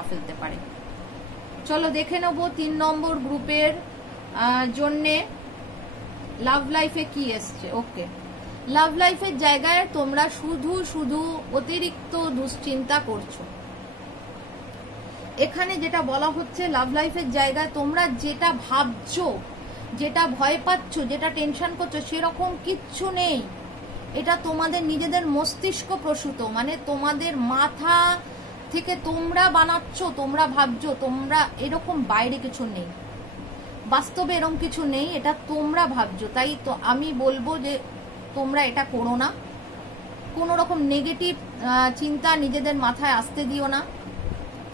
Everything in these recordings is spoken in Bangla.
না ফেলতে পারে। চলো দেখে নেব 3 নম্বর গ্রুপের জন্যে লাভ লাইফে কি এসছে। ওকে, লাভ লাইফের জায়গায় তোমরা শুধু শুধু অতিরিক্ত দুশ্চিন্তা করছো। এখানে যেটা বলা হচ্ছে লাভ লাইফের জায়গায় তোমরা যেটা ভাবছো, যেটা ভয় পাচ্ছ, যেটা টেনশন করছো সেরকম কিচ্ছু নেই। এটা তোমাদের নিজেদের মস্তিষ্ক প্রসূত, মানে তোমাদের মাথা থেকে তোমরা বানাচ্ছ, তোমরা ভাবছো, তোমরা এরকম বাইরে কিছু নেই, বাস্তবে এরকম কিছু নেই, এটা তোমরা ভাবছো। তাই তো আমি বলবো যে তোমরা এটা করো না, কোনো রকম নেগেটিভ চিন্তা নিজেদের মাথায় আসতে দিও না,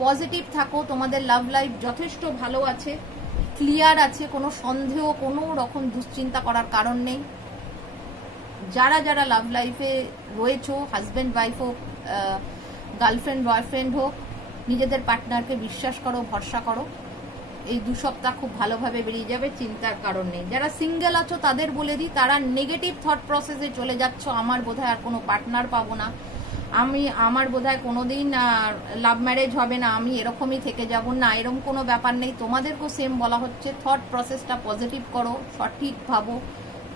পজিটিভ থাকো। তোমাদের লাভ লাইফ যথেষ্ট ভালো আছে, ক্লিয়ার আছে, কোনো সন্দেহ, কোনো রকম দুশ্চিন্তা করার কারণ নেই। যারা যারা লাভ লাইফে রয়েছো, হাজব্যান্ড ওয়াইফ হোক, গার্লফ্রেন্ড বয়ফ্রেন্ড হোক, নিজেদের পার্টনারকে বিশ্বাস করো, ভরসা করো। এই 2 সপ্তাহ খুব ভালোভাবে বেরিয়ে যাবে, চিন্তার কারণ নেই। যারা সিঙ্গেল আছো তাদের বলে দিই, তারা নেগেটিভ থট প্রসেসে চলে যাচ্ছ, আমার বোধহয় আর কোনো পার্টনার পাবো না, আমার বোধহয় কোনোদিন লাভ ম্যারেজ হবে না, আমি এরকমই থেকে যাব না, এরকম কোনো ব্যাপার নেই। তোমাদেরকেও সেম বলা হচ্ছে, থট প্রসেসটা পজিটিভ করো, সঠিক ভাবো,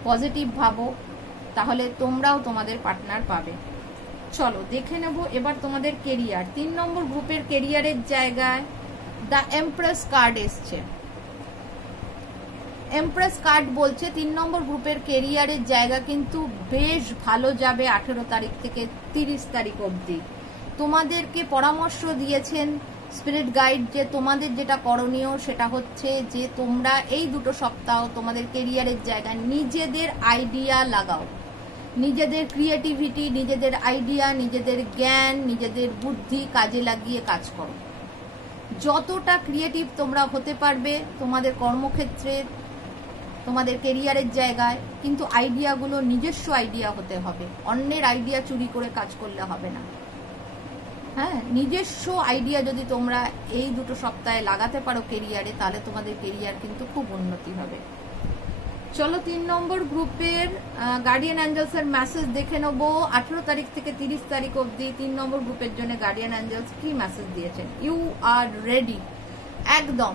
পজিটিভ ভাবো, তাহলে তোমরাও তোমাদের পার্টনার পাবে। চলো দেখে নেব এবার তোমাদের কেরিয়ার। 3 নম্বর গ্রুপের কেরিয়ারের জায়গায় দ্য এমপ্রেস কার্ড এসছে। এমপ্রেস কার্ড বলছে 3 নম্বর গ্রুপের কেরিয়ারের জায়গা কিন্তু বেশ ভালো যাবে 18 তারিখ থেকে 30 তারিখ অবধি। তোমাদেরকে পরামর্শ দিয়েছেন স্পিরিট গাইড যে তোমাদের যেটা করণীয় সেটা হচ্ছে যে তোমরা এই 2 সপ্তাহ তোমাদের কেরিয়ারের জায়গায় নিজেদের আইডিয়া লাগাও, নিজেদের ক্রিয়েটিভিটি, নিজেদের আইডিয়া, নিজেদের জ্ঞান, নিজেদের বুদ্ধি কাজে লাগিয়ে কাজ করো। যতটা ক্রিয়েটিভ তোমরা হতে পারবে তোমাদের কর্মক্ষেত্রে, তোমাদের কেরিয়ারের জায়গায়, কিন্তু আইডিয়াগুলো নিজস্ব আইডিয়া হতে হবে, অন্যের আইডিয়া চুরি করে কাজ করলে হবে না। হ্যাঁ, নিজস্ব আইডিয়া যদি তোমরা এই 2 সপ্তাহে লাগাতে পারো কেরিয়ারে, তাহলে তোমাদের কেরিয়ার কিন্তু খুব উন্নতি হবে। চলো 3 নম্বর গ্রুপের গার্ডিয়ান অ্যাঞ্জেলস এর মেসেজ দেখে নেবো 18 তারিখ থেকে 30 তারিখ অবধি। 3 নম্বর গ্রুপের জন্য গার্ডিয়ান অ্যাঞ্জেলস কি মেসেজ দিয়েছেন। ইউ আর রেডি, একদম।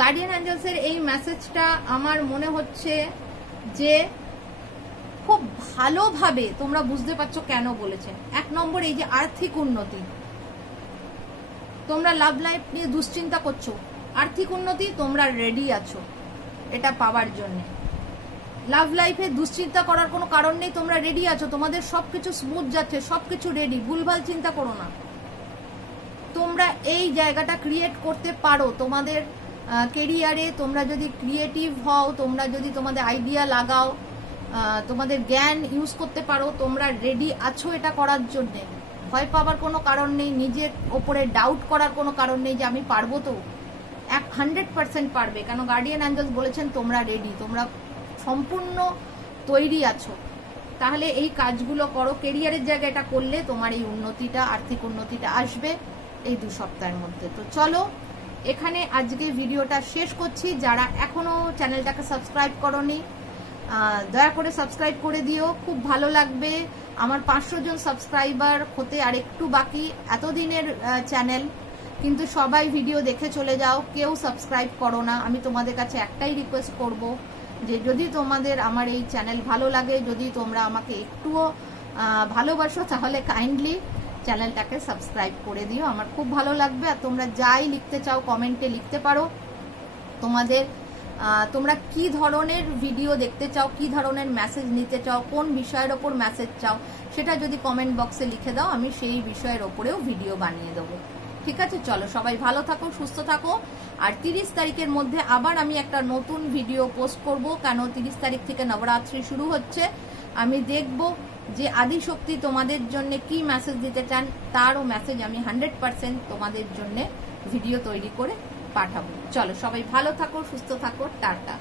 গার্ডিয়ান অ্যাঞ্জেলস এর এই মেসেজটা আমার মনে হচ্ছে যে খুব ভালোভাবে তোমরা বুঝতে পারছো কেন বলেছেন। 1 নম্বর এই যে আর্থিক উন্নতি, তোমরা লাভ লাইফ নিয়ে দুশ্চিন্তা করছো, আর্থিক উন্নতি তোমরা রেডি আছো এটা পাওয়ার জন্য। লাভ লাইফে দুশ্চিন্তা করার কোনো কারণ নেই, তোমরা রেডি আছো, তোমাদের সবকিছু স্মুথ যাচ্ছে, সবকিছু রেডি, ভুলভাল চিন্তা করো না। তোমরা এই জায়গাটা ক্রিয়েট করতে পারো তোমাদের কেরিয়ারে। তোমরা যদি ক্রিয়েটিভ হও, তোমরা যদি তোমাদের আইডিয়া লাগাও, তোমাদের জ্ঞান ইউজ করতে পারো, তোমরা রেডি আছো এটা করার জন্যে। ভয় পাওয়ার কোনো কারণ নেই, নিজের ওপরে ডাউট করার কোনো কারণ নেই যে আমি পারবো তো। 100% পারবে, কারণ গার্ডিয়ান অ্যাঞ্জেলস বলেছেন তোমরা রেডি, তোমরা সম্পূর্ণ তৈরি আছো। তাহলে এই কাজগুলো করো, কেরিয়ারের জায়গায় এটা করলে তোমার এই উন্নতিটা, আর্থিক উন্নতিটা আসবে এই 2 সপ্তাহের মধ্যে। তো চলো এখানে আজকে ভিডিওটা শেষ করছি। যারা এখনো চ্যানেলটাকে সাবস্ক্রাইব করোনি, দয়া করে সাবস্ক্রাইব করে দিও, খুব ভালো লাগবে। আমার 500 জন সাবস্ক্রাইবার হতে আর একটু বাকি, এতদিনের চ্যানেল, কিন্তু সবাই ভিডিও দেখে চলে যাও, কেউ সাবস্ক্রাইব করো না। আমি তোমাদের কাছে একটাই রিকোয়েস্ট করব যে যদি তোমাদের আমার এই চ্যানেল ভালো লাগে, যদি তোমরা আমাকে একটুও ভালোবাসো, তাহলে কাইন্ডলি চ্যানেলটাকে সাবস্ক্রাইব করে দিও, আমার খুব ভালো লাগবে। আর তোমরা যাই লিখতে চাও কমেন্টে লিখতে পারো, তোমরা কি ধরনের ভিডিও দেখতে চাও, কি ধরনের মেসেজ নিতে চাও, কোন বিষয়ের ওপর মেসেজ চাও, সেটা যদি কমেন্ট বক্সে লিখে দাও, আমি সেই বিষয়ের ওপরেও ভিডিও বানিয়ে দেবো। ঠিক আছে, চলো সবাই ভালো থাকো, সুস্থ থাকো। আর 30 তারিখের মধ্যে আবার আমি একটা নতুন ভিডিও পোস্ট করব, কেন 30 তারিখ থেকে নবরাত্রি শুরু হচ্ছে। আমি দেখব যে আদিশক্তি তোমাদের জন্য কি মেসেজ দিতে চান, তারও মেসেজ আমি 100% তোমাদের জন্য ভিডিও তৈরি করে পাঠাবো। চলো সবাই ভালো থাকো, সুস্থ থাকো, টাটা।